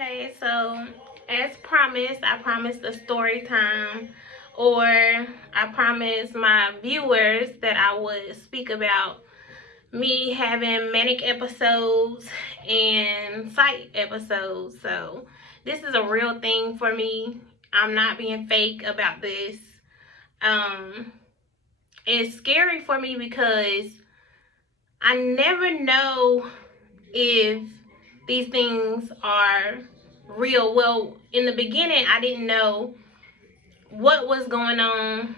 Okay, so as promised, I promised a story time, or I promised my viewers that I would speak about me having manic episodes and psych episodes. So this is a real thing for me. I'm not being fake about this. Um, it's scary for me because I never know if these things are real. Well, in the beginning, I didn't know what was going on.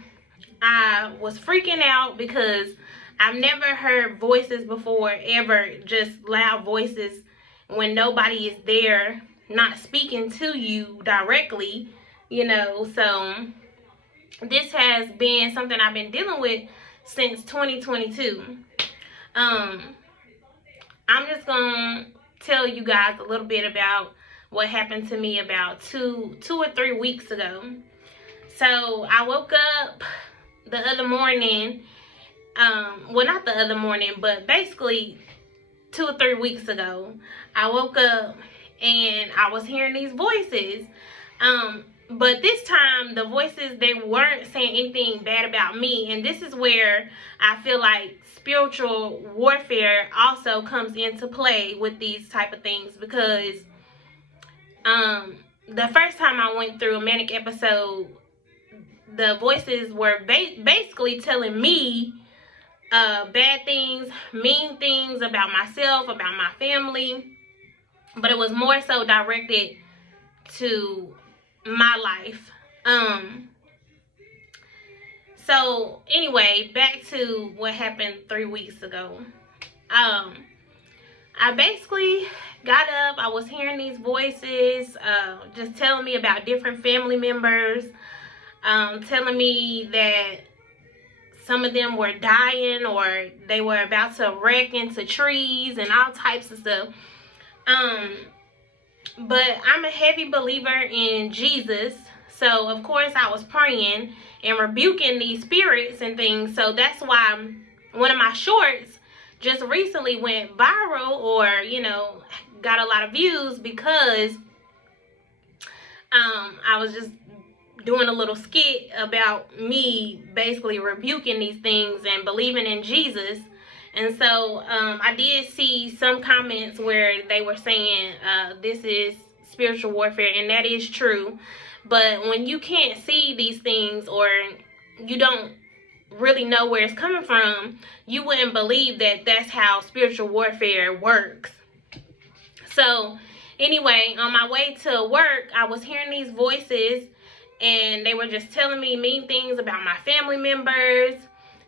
I was freaking out because I've never heard voices before, ever, just loud voices when nobody is there, not speaking to you directly, So this has been something I've been dealing with since 2022. Um, I'm just gonna tell you guys a little bit about what happened to me about two or 3 weeks ago. So I woke up the other morning, well, not the other morning, but basically 2 or 3 weeks ago. I woke up and I was hearing these voices. But this time the voices, they weren't saying anything bad about me, and this is where I feel like spiritual warfare also comes into play with these type of things, because the first time I went through a manic episode, the voices were basically telling me bad things, mean things about myself, about my family, but it was more so directed to my life. So anyway, back to what happened 3 weeks ago. I basically got up. I was hearing these voices, just telling me about different family members, telling me that some of them were dying or they were about to wreck into trees and all types of stuff. But I'm a heavy believer in Jesus. So, of course, I was praying and rebuking these spirits and things. So that's why one of my shorts just recently went viral, or, got a lot of views, because I was just doing a little skit about me basically rebuking these things and believing in Jesus. And so I did see some comments where they were saying this is spiritual warfare, and that is true. But when you can't see these things, or you don't really know where it's coming from, you wouldn't believe that that's how spiritual warfare works. So anyway, on my way to work, I was hearing these voices, and they were just telling me mean things about my family members.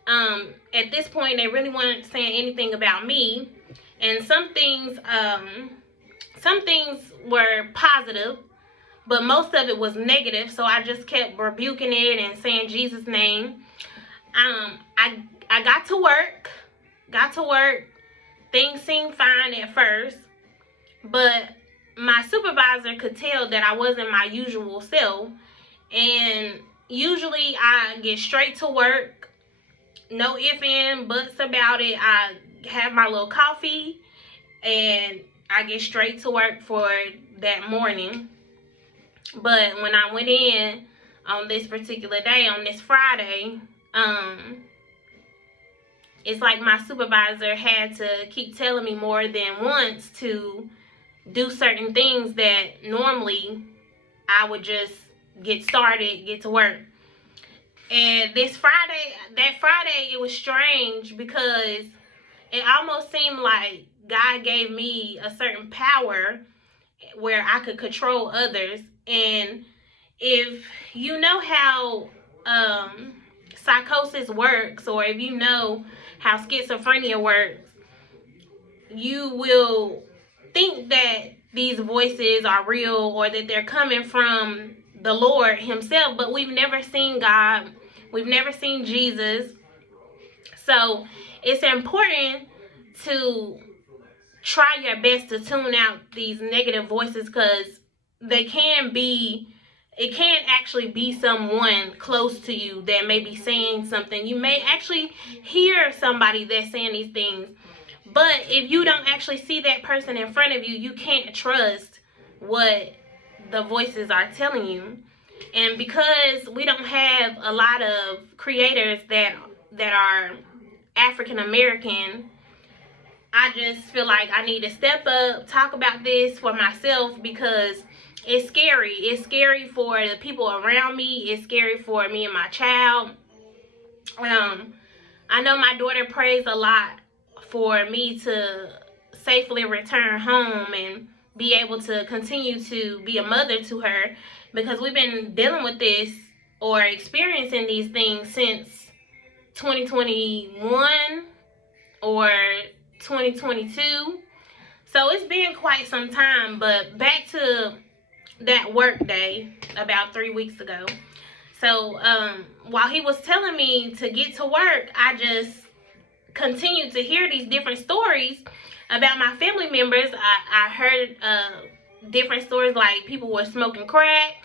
At this point, they really weren't saying anything about me, and some things were positive, but most of it was negative. So I just kept rebuking it and saying Jesus' name. I got to work. Things seemed fine at first, but my supervisor could tell that I wasn't my usual self. And usually I get straight to work, no ifs and buts about it. I have my little coffee and I get straight to work for that morning. But when I went in on this particular day, on this Friday, it's like my supervisor had to keep telling me more than once to do certain things that normally I would just get started, get to work. And that Friday, it was strange because it almost seemed like God gave me a certain power where I could control others. And if you know how psychosis works, or if you know how schizophrenia works, you will think that these voices are real, or that they're coming from the Lord himself. But we've never seen God. We've never seen Jesus. So it's important to try your best to tune out these negative voices, because it can actually be someone close to you that may be saying something. You may actually hear somebody that's saying these things, but if you don't actually see that person in front of you, you can't trust what the voices are telling you. And because we don't have a lot of creators that are African American, I just feel like I need to step up, talk about this for myself, because it's scary. It's scary for the people around me. It's scary for me and my child. I know my daughter prays a lot for me to safely return home and be able to continue to be a mother to her, because we've been dealing with this or experiencing these things since 2021 or 2022. So it's been quite some time. But back to that work day about 3 weeks ago. So while he was telling me to get to work, I just continued to hear these different stories about my family members. I heard different stories, like people were smoking crack,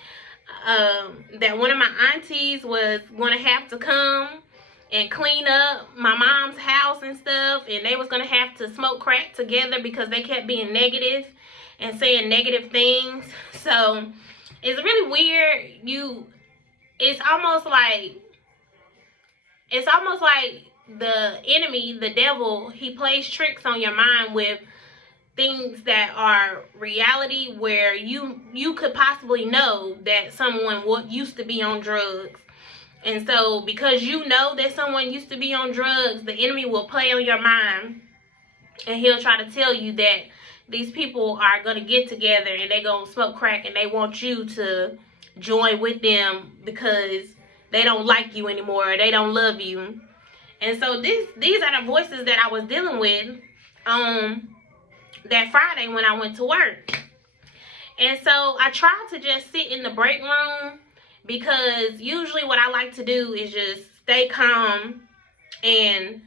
that one of my aunties was going to have to come and clean up my mom's house and stuff, and they was going to have to smoke crack together because they kept being negative and saying negative things. So it's really weird. It's almost like the enemy, the devil, he plays tricks on your mind with things that are reality, where you could possibly know that someone used to be on drugs. And so because you know that someone used to be on drugs, the enemy will play on your mind, and he'll try to tell you that these people are going to get together and they're going to smoke crack, and they want you to join with them because they don't like you anymore, or they don't love you. And so these are the voices that I was dealing with on that Friday when I went to work. And so I tried to just sit in the break room, because usually what I like to do is just stay calm and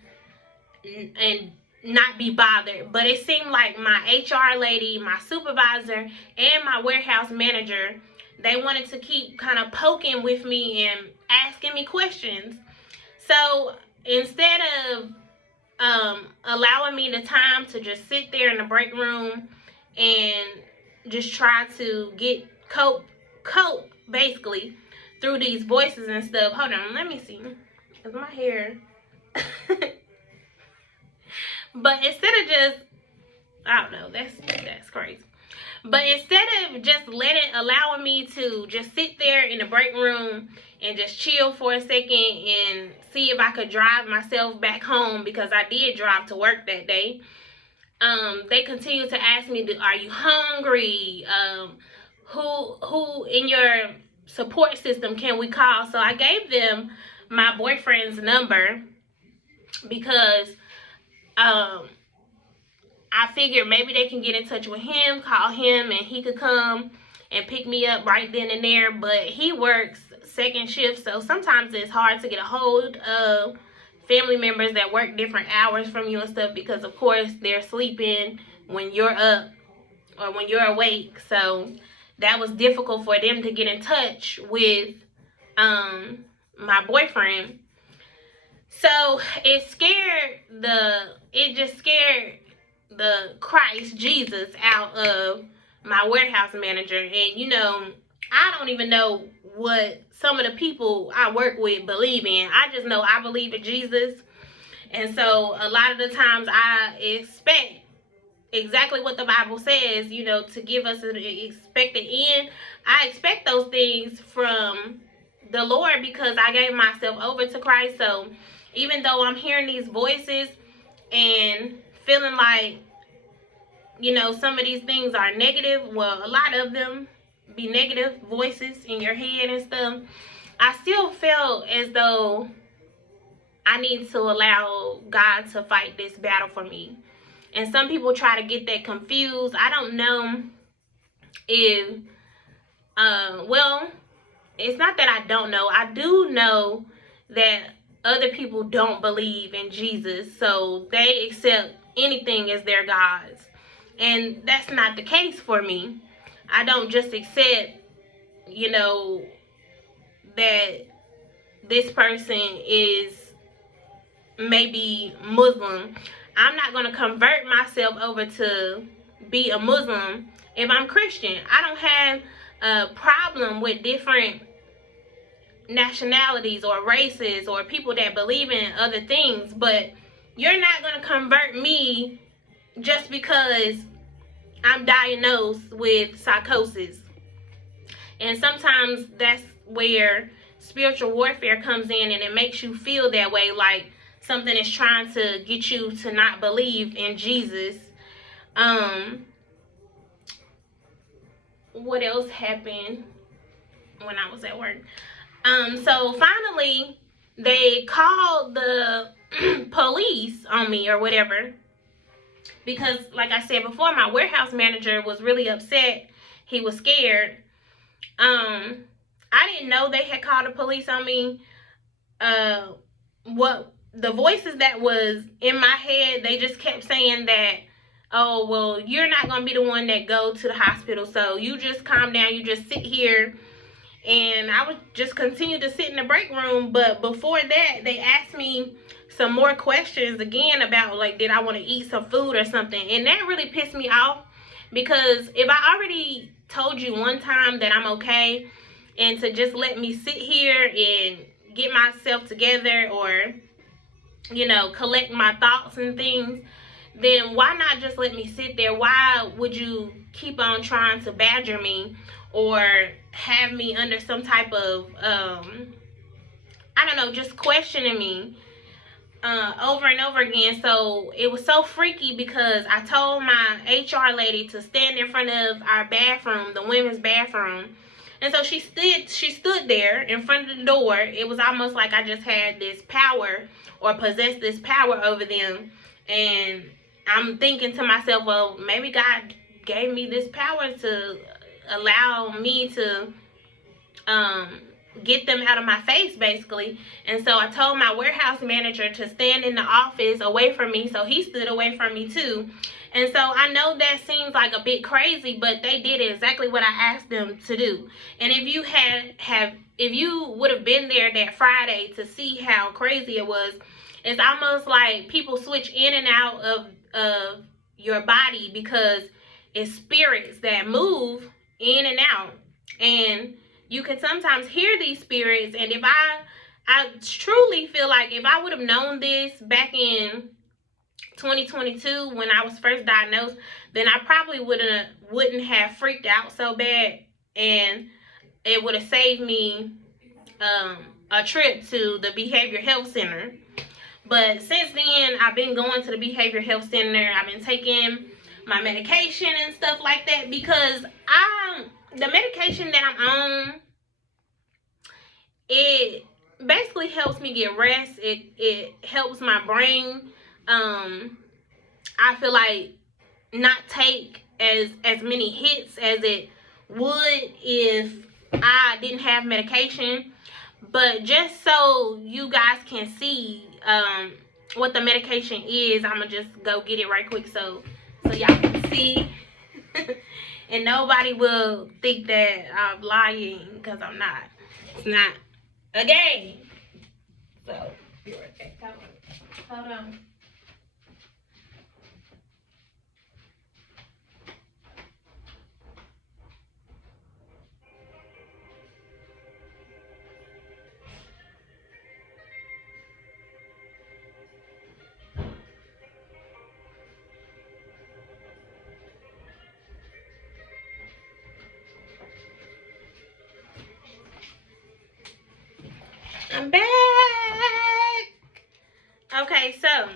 not be bothered. But it seemed like my HR lady, my supervisor, and my warehouse manager, they wanted to keep kind of poking with me and asking me questions. So instead of allowing me the time to just sit there in the break room and just try to cope basically through these voices and stuff. Hold on, let me see. Is my hair but instead of just, I don't know, that's crazy. But instead of just allowing me to just sit there in the break room and just chill for a second and see if I could drive myself back home, because I did drive to work that day, they continued to ask me, are you hungry? Who in your support system can we call? So I gave them my boyfriend's number, because I figured maybe they can get in touch with him, call him, and he could come and pick me up right then and there. But he works second shift, so sometimes it's hard to get a hold of family members that work different hours from you and stuff, because of course they're sleeping when you're up or when you're awake. So that was difficult for them to get in touch with my boyfriend. So it just scared the Christ Jesus out of my warehouse manager. And you know, I don't even know what some of the people I work with believe in. I just know I believe in Jesus. And so a lot of the times I expect exactly what the Bible says, you know, to give us an expected end. I expect those things from the Lord, because I gave myself over to Christ. So even though I'm hearing these voices and feeling like, you know, some of these things are negative, well, a lot of them be negative voices in your head and stuff, I still felt as though I need to allow God to fight this battle for me. And some people try to get that confused. I don't know if, well, it's not that I don't know. I do know that other people don't believe in Jesus, so they accept anything as their gods. And that's not the case for me. I don't just accept, you know, that this person is maybe Muslim. I'm not going to convert myself over to be a Muslim if I'm Christian. I don't have a problem with different nationalities or races or people that believe in other things, but you're not going to convert me just because I'm diagnosed with psychosis. And sometimes that's where spiritual warfare comes in, and it makes you feel that way, like something is trying to get you to not believe in Jesus. What else happened when I was at work? So finally, they called the police on me or whatever, because like I said before, my warehouse manager was really upset. He was scared. I didn't know they had called the police on me. What the voices that was in my head, they just kept saying that, oh, well, you're not going to be the one that go to the hospital, so you just calm down, you just sit here. And I would just continue to sit in the break room. But before that, they asked me some more questions again about, like, did I want to eat some food or something. And that really pissed me off, because if I already told you one time that I'm okay, and to just let me sit here and get myself together, or, you know, collect my thoughts and things, then why not just let me sit there? Why would you keep on trying to badger me or have me under some type of, I don't know, just questioning me over and over again? So it was so freaky, because I told my HR lady to stand in front of our bathroom, the women's bathroom. And so she stood there in front of the door. It was almost like I just had this power, or possessed this power over them. And I'm thinking to myself, well, maybe God gave me this power to allow me to get them out of my face, basically. And so I told my warehouse manager to stand in the office away from me, so he stood away from me too. And so I know that seems like a bit crazy, but they did exactly what I asked them to do. And if you if you would have been there that Friday to see how crazy it was, it's almost like people switch in and out of your body, because it's spirits that move in and out. And you can sometimes hear these spirits. And if I truly feel like if I would have known this back in 2022 when I was first diagnosed, then I probably wouldn't have freaked out so bad, and it would have saved me a trip to the behavioral health center. But since then, I've been going to the behavioral health center. I've been taking my medication and stuff like that, because the medication that I'm on, it basically helps me get rest. It helps my brain. I feel like not take as many hits as it would if I didn't have medication. But just so you guys can see what the medication is, I'm gonna just go get it right quick so y'all can see. And nobody will think that I'm lying, because I'm not. It's not a game. So, be right back. Hold on. I'm back. Okay, so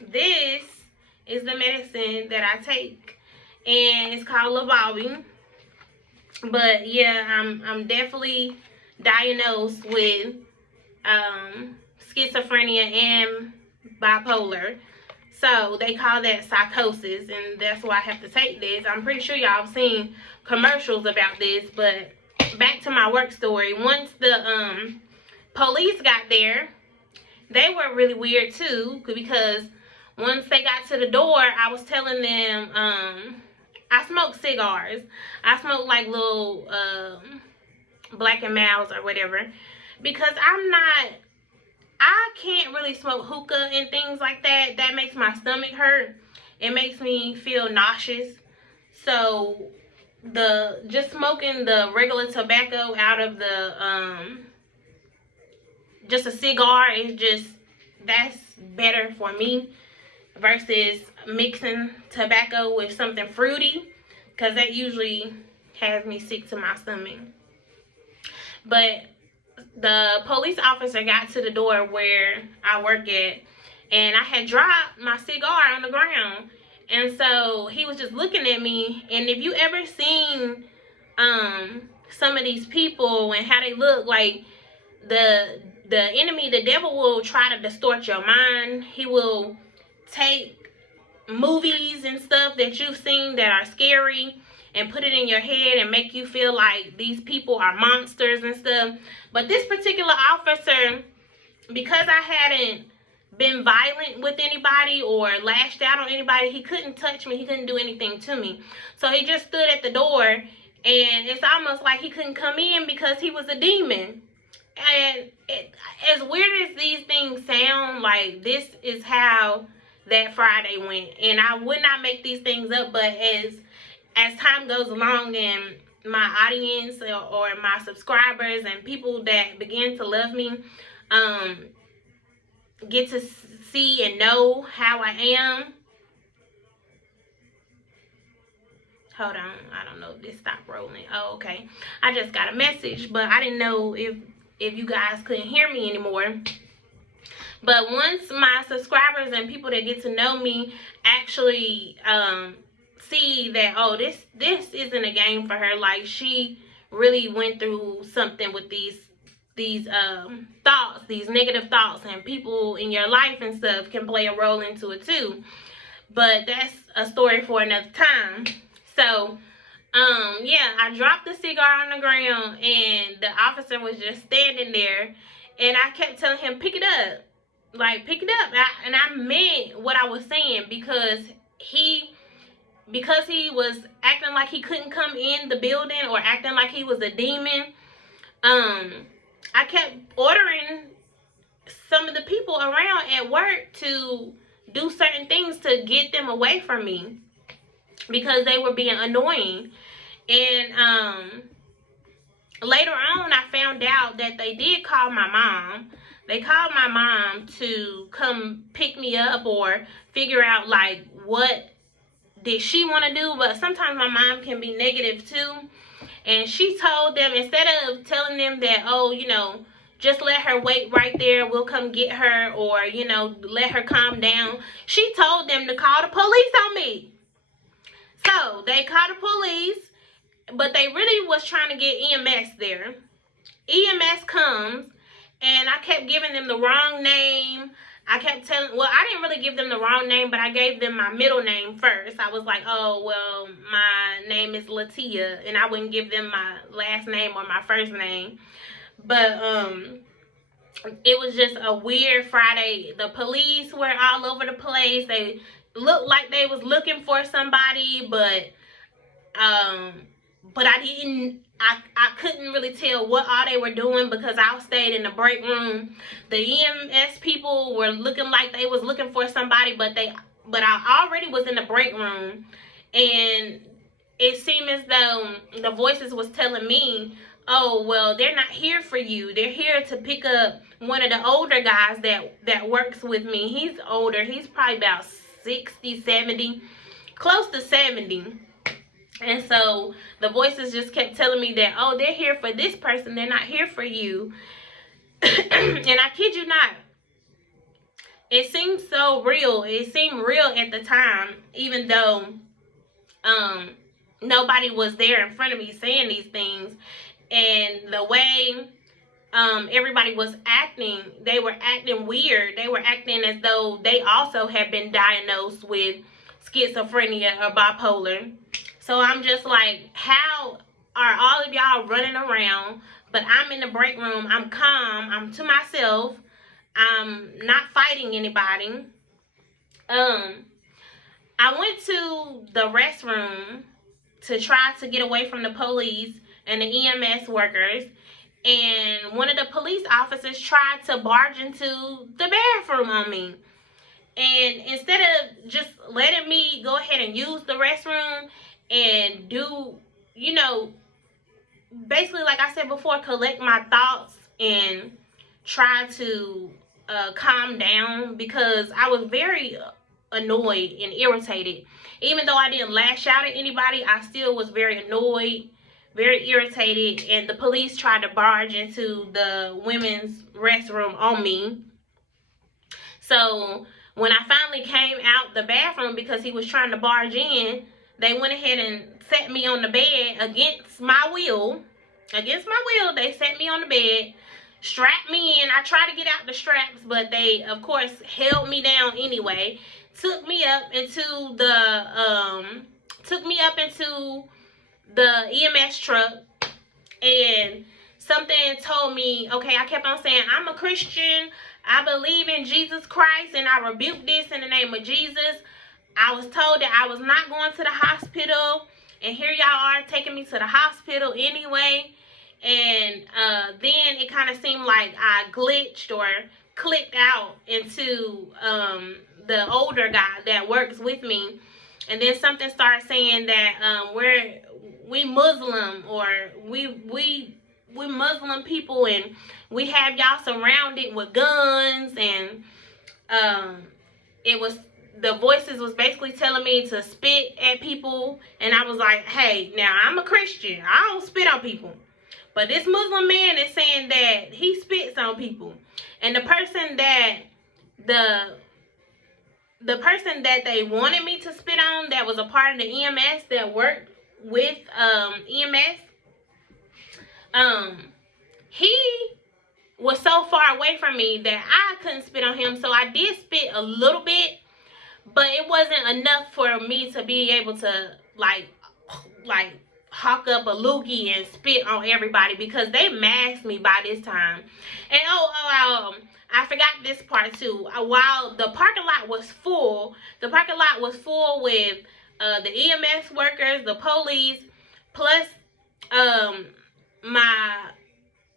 this is the medicine that I take, and it's called Lavabi. But yeah, I'm definitely diagnosed with schizophrenia and bipolar. So they call that psychosis, and that's why I have to take this. I'm pretty sure y'all have seen commercials about this. But back to my work story. Once the police got there, they were really weird too, because once they got to the door, I was telling them I smoke cigars. I smoke like little Black and Milds or whatever, because I can't really smoke hookah and things like that. That makes my stomach hurt. It makes me feel nauseous. So just smoking the regular tobacco out of the just a cigar is that's better for me versus mixing tobacco with something fruity, because that usually has me sick to my stomach. But the police officer got to the door where I work at, and I had dropped my cigar on the ground. And so he was just looking at me. And if you ever seen some of these people and how they look, like the enemy, the devil, will try to distort your mind. He will take movies and stuff that you've seen that are scary and put it in your head and make you feel like these people are monsters and stuff. But this particular officer, because I hadn't been violent with anybody or lashed out on anybody, he couldn't touch me. He couldn't do anything to me. So he just stood at the door, and it's almost like he couldn't come in because he was a demon. And as weird as these things sound, like, this is how that Friday went. And I would not make these things up, but as time goes along and my audience or my subscribers and people that begin to love me get to see and know how I am. Hold on, I don't know if this stopped rolling. Oh, okay. I just got a message, but I didn't know if you guys couldn't hear me anymore. But once my subscribers and people that get to know me actually see that, oh, this isn't a game for her, like, she really went through something with these thoughts, these negative thoughts, and people in your life and stuff can play a role into it too. But that's a story for another time. So yeah, I dropped the cigar on the ground, and the officer was just standing there, and I kept telling him, pick it up, like, pick it up. And I meant what I was saying, because he was acting like he couldn't come in the building or acting like he was a demon. I kept ordering some of the people around at work to do certain things to get them away from me because they were being annoying. And later on, I found out that they did call my mom. They called my mom to come pick me up or figure out, like, what did she want to do. But sometimes my mom can be negative too. And she told them, instead of telling them that, oh, you know, just let her wait right there, we'll come get her, or, you know, let her calm down, she told them to call the police on me. So they called the police, but they really was trying to get EMS there. EMS comes, and I kept giving them the wrong name. I kept telling, well, I didn't really give them the wrong name, but I gave them my middle name first. I was like, oh, well, my name is Latia, and I wouldn't give them my last name or my first name. But it was just a weird Friday. The police were all over the place. They looked like they was looking for somebody, but I couldn't really tell what all they were doing because I stayed in the break room. The EMS people were looking like they was looking for somebody, but I already was in the break room, and it seemed as though the voices was telling me, oh, well, they're not here for you. They're here to pick up one of the older guys that works with me. He's older. He's probably about 60, 70, close to 70. And so the voices just kept telling me that, oh, they're here for this person. They're not here for you. And I kid you not, it seemed so real. It seemed real at the time, even though nobody was there in front of me saying these things. And the way everybody was acting, they were acting weird. They were acting as though they also had been diagnosed with schizophrenia or bipolar. So I'm just like, how are all of y'all running around, but I'm in the break room, I'm calm, I'm to myself, I'm not fighting anybody. I went to the restroom to try to get away from the police and the EMS workers, and one of the police officers tried to barge into the bathroom on me. And instead of just letting me go ahead and use the restroom and do, you know, basically, like I said before, collect my thoughts and try to calm down, because I was very annoyed and irritated. Even though I didn't lash out at anybody, I still was very annoyed, very irritated, and the police tried to barge into the women's restroom on me. So when I finally came out the bathroom, because he was trying to barge in, they went ahead and set me on the bed against my will. Against my will, they set me on the bed, strapped me in. I tried to get out the straps, but they, of course, held me down anyway. Took me up into the EMS truck, and something told me, okay, I kept on saying, I'm a Christian, I believe in Jesus Christ, and I rebuke this in the name of Jesus. I was told that I was not going to the hospital, and here y'all are taking me to the hospital anyway. And then it kind of seemed like I glitched or clicked out into the older guy that works with me. And then something started saying that we Muslim, or we Muslim people, and we have y'all surrounded with guns, and the voices was basically telling me to spit at people. And I was like, hey, now I'm a Christian, I don't spit on people, but this Muslim man is saying that he spits on people. And the person that they wanted me to spit on, that was a part of the EMS, that worked with EMS, he was so far away from me that I couldn't spit on him. So I did spit a little bit, but it wasn't enough for me to be able to like hawk up a loogie and spit on everybody, because they masked me by this time. And I forgot this part too. While the parking lot was full, with the EMS workers, the police, plus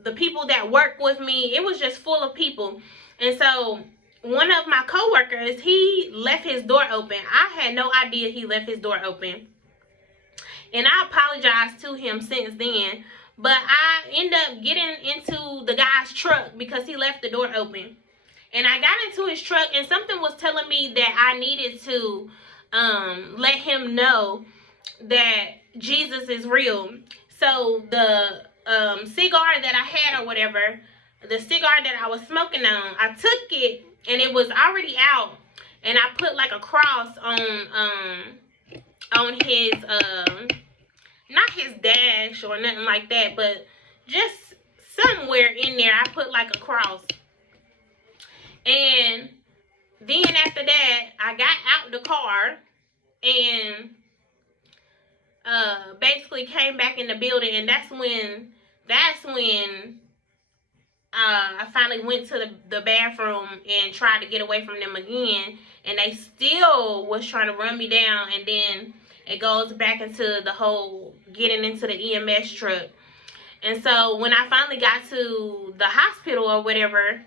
the people that work with me. It was just full of people. And so one of my coworkers, he left his door open. I had no idea he left his door open, and I apologized to him since then. But I ended up getting into the guy's truck because he left the door open. And I got into his truck, and something was telling me that I needed to let him know that Jesus is real. So the cigar that I had, or whatever, the cigar that I was smoking on, I took it, and it was already out, and I put like a cross on his not his dash or nothing like that, but just somewhere in there I put like a cross. And then after that, I got out the car and basically came back in the building, and that's when I finally went to the bathroom and tried to get away from them again, and they still was trying to run me down. And then it goes back into the whole getting into the EMS truck. And so when I finally got to the hospital or whatever,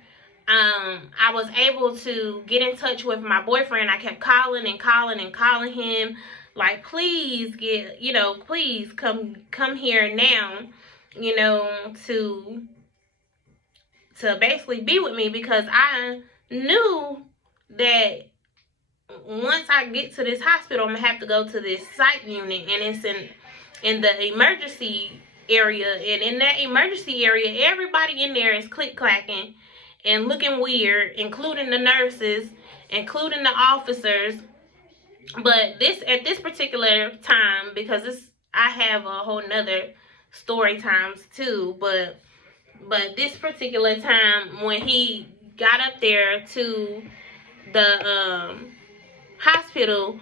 I was able to get in touch with my boyfriend. I kept calling him, like, please please come here now, to basically be with me, because I knew that once I get to this hospital, I'm gonna have to go to this psych unit, and it's in the emergency area. And in that emergency area, everybody in there is click-clacking and looking weird, including the nurses, including the officers. But at this particular time, because I have a whole nother story times too, but this particular time, when he got up there to the hospital,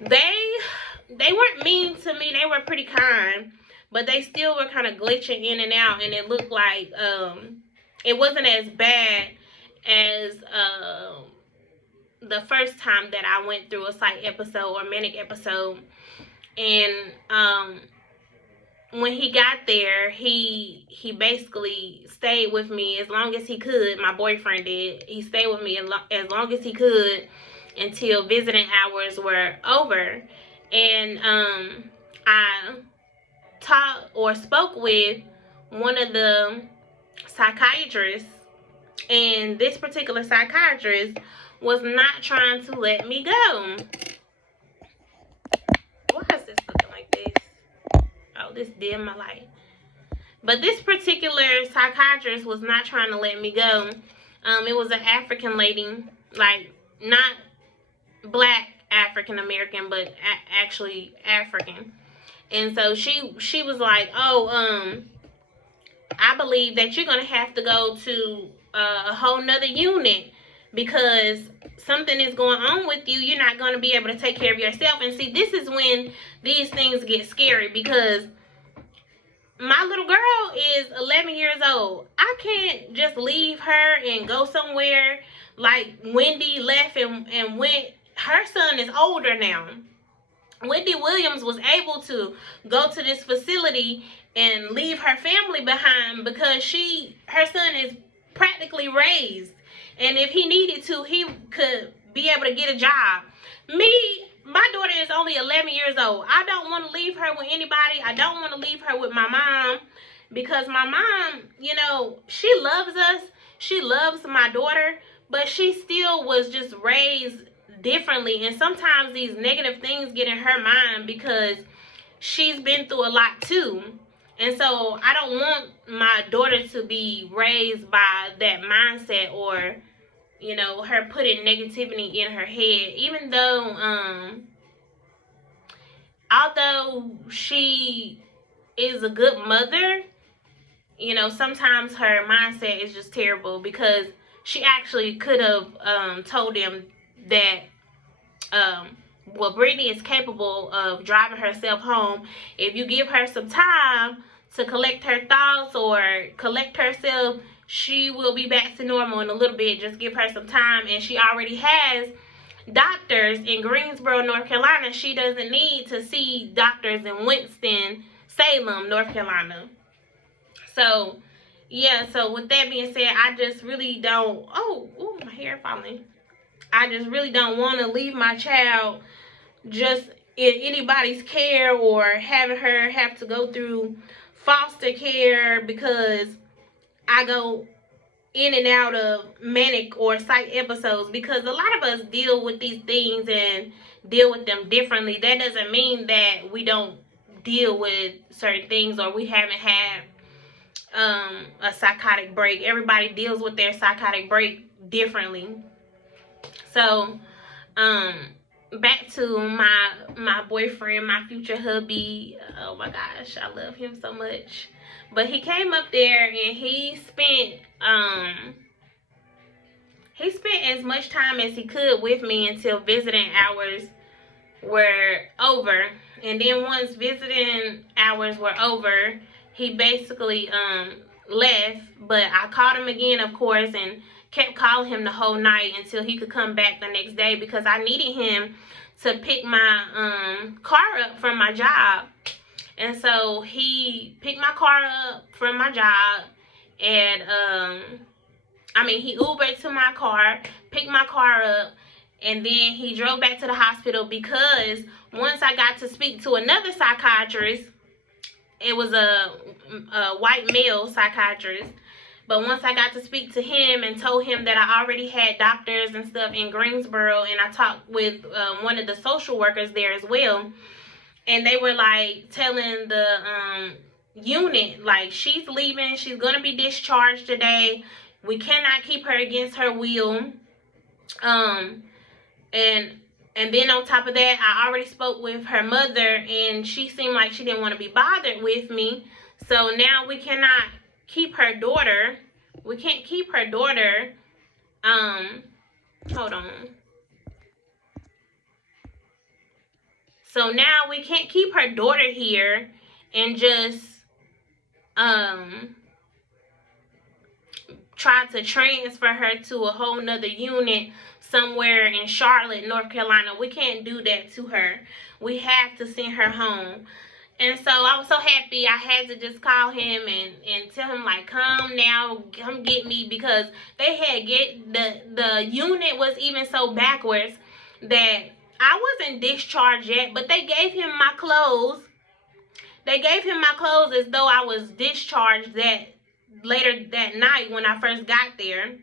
they weren't mean to me. They were pretty kind, but they still were kind of glitching in and out, and it looked like it wasn't as bad as the first time that I went through a psych episode or manic episode. And when he got there, he basically stayed with me as long as he could. My boyfriend did. He stayed with me as long as he could until visiting hours were over. and I taught or spoke with one of the psychiatrists, and this particular psychiatrist was not trying to let me go. Why is this looking like this? Oh, this dim my light. But this particular psychiatrist was not trying to let me go. It was an African lady, like not black African American, but actually African. And so she was like, oh, I believe that you're gonna have to go to a whole nother unit because something is going on with you. You're not gonna be able to take care of yourself. And see, this is when these things get scary, because my little girl is 11 years old. I can't just leave her and go somewhere like Wendy left and went. Her son is older now. Wendy Williams was able to go to this facility and leave her family behind because her son is practically raised. And if he needed to, he could be able to get a job. My daughter is only 11 years old. I don't want to leave her with anybody. I don't want to leave her with my mom, because my mom, you know, she loves us. She loves my daughter, but she still was just raised differently. And sometimes these negative things get in her mind because she's been through a lot too. And so I don't want my daughter to be raised by that mindset, or you know, her putting negativity in her head. Even though although she is a good mother, you know, sometimes her mindset is just terrible, because she actually could have told him that well, Brittany is capable of driving herself home. If you give her some time to collect her thoughts or collect herself, she will be back to normal in a little bit. Just give her some time. And she already has doctors in Greensboro, North Carolina. She doesn't need to see doctors in Winston-Salem, North Carolina. So, yeah, so with that being said, I just really don't, oh, my hair falling. I just really don't want to leave my child just in anybody's care, or having her have to go through foster care, because I go in and out of manic or psych episodes, because a lot of us deal with these things and deal with them differently. That doesn't mean that we don't deal with certain things, or we haven't had a psychotic break. Everybody deals with their psychotic break differently. So back to my boyfriend, my future hubby. Oh my gosh, I love him so much. But he came up there and he spent as much time as he could with me until visiting hours were over. And then once visiting hours were over, he basically left. But I called him again, of course, and kept calling him the whole night until he could come back the next day, because I needed him to pick my car up from my job. And so he picked my car up from my job, and he Ubered to my car, picked my car up, and then he drove back to the hospital, because once I got to speak to another psychiatrist, it was a white male psychiatrist. But once I got to speak to him and told him that I already had doctors and stuff in Greensboro, and I talked with one of the social workers there as well, and they were like telling the unit, like, she's leaving, she's going to be discharged today. We cannot keep her against her will. And then on top of that, I already spoke with her mother, and she seemed like she didn't want to be bothered with me. So now we cannot keep her daughter. We can't keep her daughter. Hold on. So now we can't keep her daughter here and just try to transfer her to a whole nother unit somewhere in Charlotte, North Carolina. We can't do that to her. We have to send her home. And so I was so happy. I had to just call him and tell him, like, come now, come get me, because they had the unit was even so backwards that I wasn't discharged yet, but they gave him my clothes. They gave him my clothes as though I was discharged that later that night when I first got there.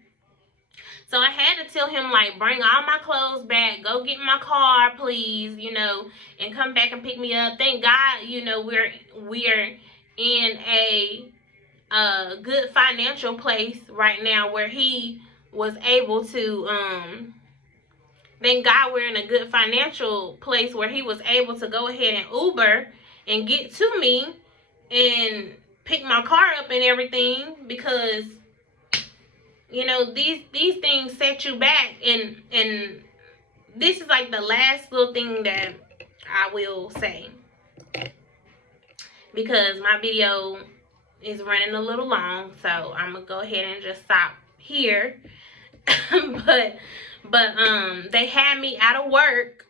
So I had to tell him, like, bring all my clothes back, go get my car, please, you know, and come back and pick me up. Thank God, you know, we're in a good financial place right now where he was able to thank God we're in a good financial place where he was able to go ahead and Uber and get to me and pick my car up and everything, because you know these things set you back. And this is like the last little thing that I will say, because my video is running a little long, so I'm gonna go ahead and just stop here. but they had me out of work,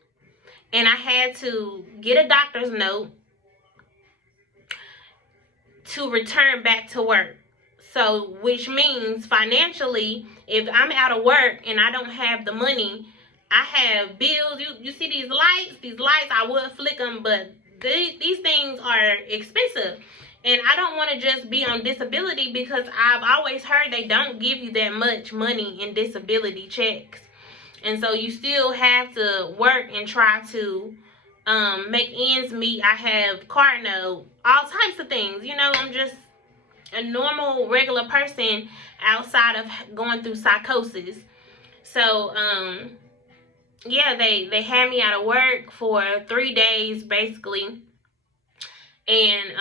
and I had to get a doctor's note to return back to work. So, which means financially, if I'm out of work and I don't have the money, I have bills. You see these lights? These lights, I would flick them, but these things are expensive. And I don't want to just be on disability, because I've always heard they don't give you that much money in disability checks. And so you still have to work and try to make ends meet. I have car note, all types of things. You know, I'm just a normal, regular person outside of going through psychosis. So, yeah, they had me out of work for 3 days, basically. And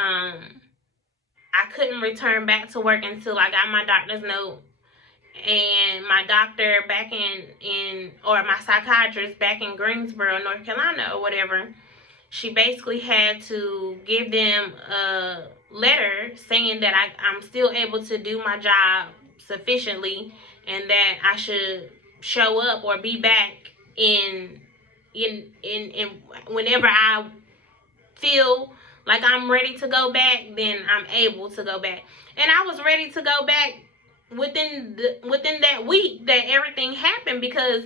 I couldn't return back to work until I got my doctor's note. And my doctor back or my psychiatrist back in Greensboro, North Carolina, or whatever, she basically had to give them a letter saying that I'm still able to do my job sufficiently, and that I should show up or be back in whenever I feel like I'm ready to go back, then I'm able to go back. And I was ready to go back within that week that everything happened, because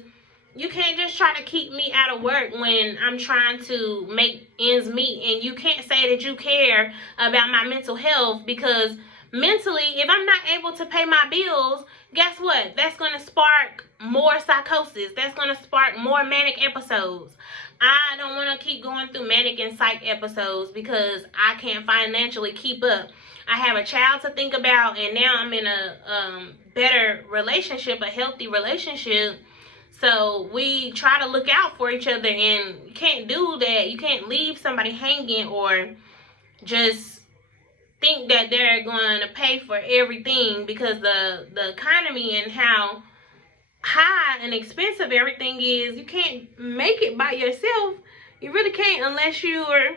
you can't just try to keep me out of work when I'm trying to make ends meet. And you can't say that you care about my mental health, because mentally, if I'm not able to pay my bills, guess what? That's going to spark more psychosis. That's going to spark more manic episodes. I don't want to keep going through manic and psych episodes because I can't financially keep up. I have a child to think about, and now I'm in a better relationship, a healthy relationship. So we try to look out for each other, and you can't do that. You can't leave somebody hanging or just think that they're going to pay for everything, because the economy and how high and expensive everything is, you can't make it by yourself. You really can't, unless you're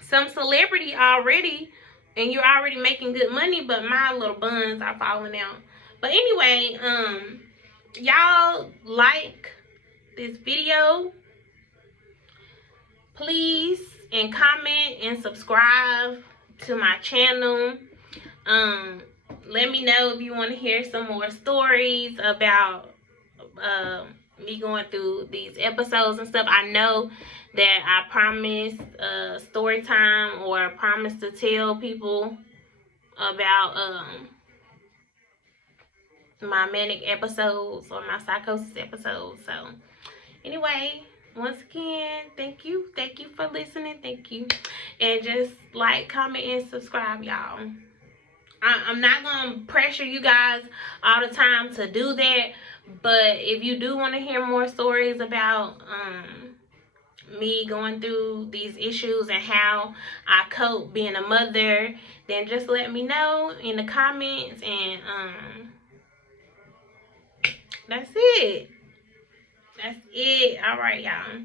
some celebrity already and you're already making good money. But my little buns are falling out. But anyway, y'all like this video, please, and comment and subscribe to my channel. Let me know if you want to hear some more stories about me going through these episodes and stuff. I know that I promised story time, or promised to tell people about my manic episodes or my psychosis episodes. So anyway, once again, thank you for listening. Thank you. And just like, comment, and subscribe, y'all. I'm not gonna pressure you guys all the time to do that, but if you do want to hear more stories about me going through these issues and how I cope being a mother, then just let me know in the comments. And that's it. All right, y'all.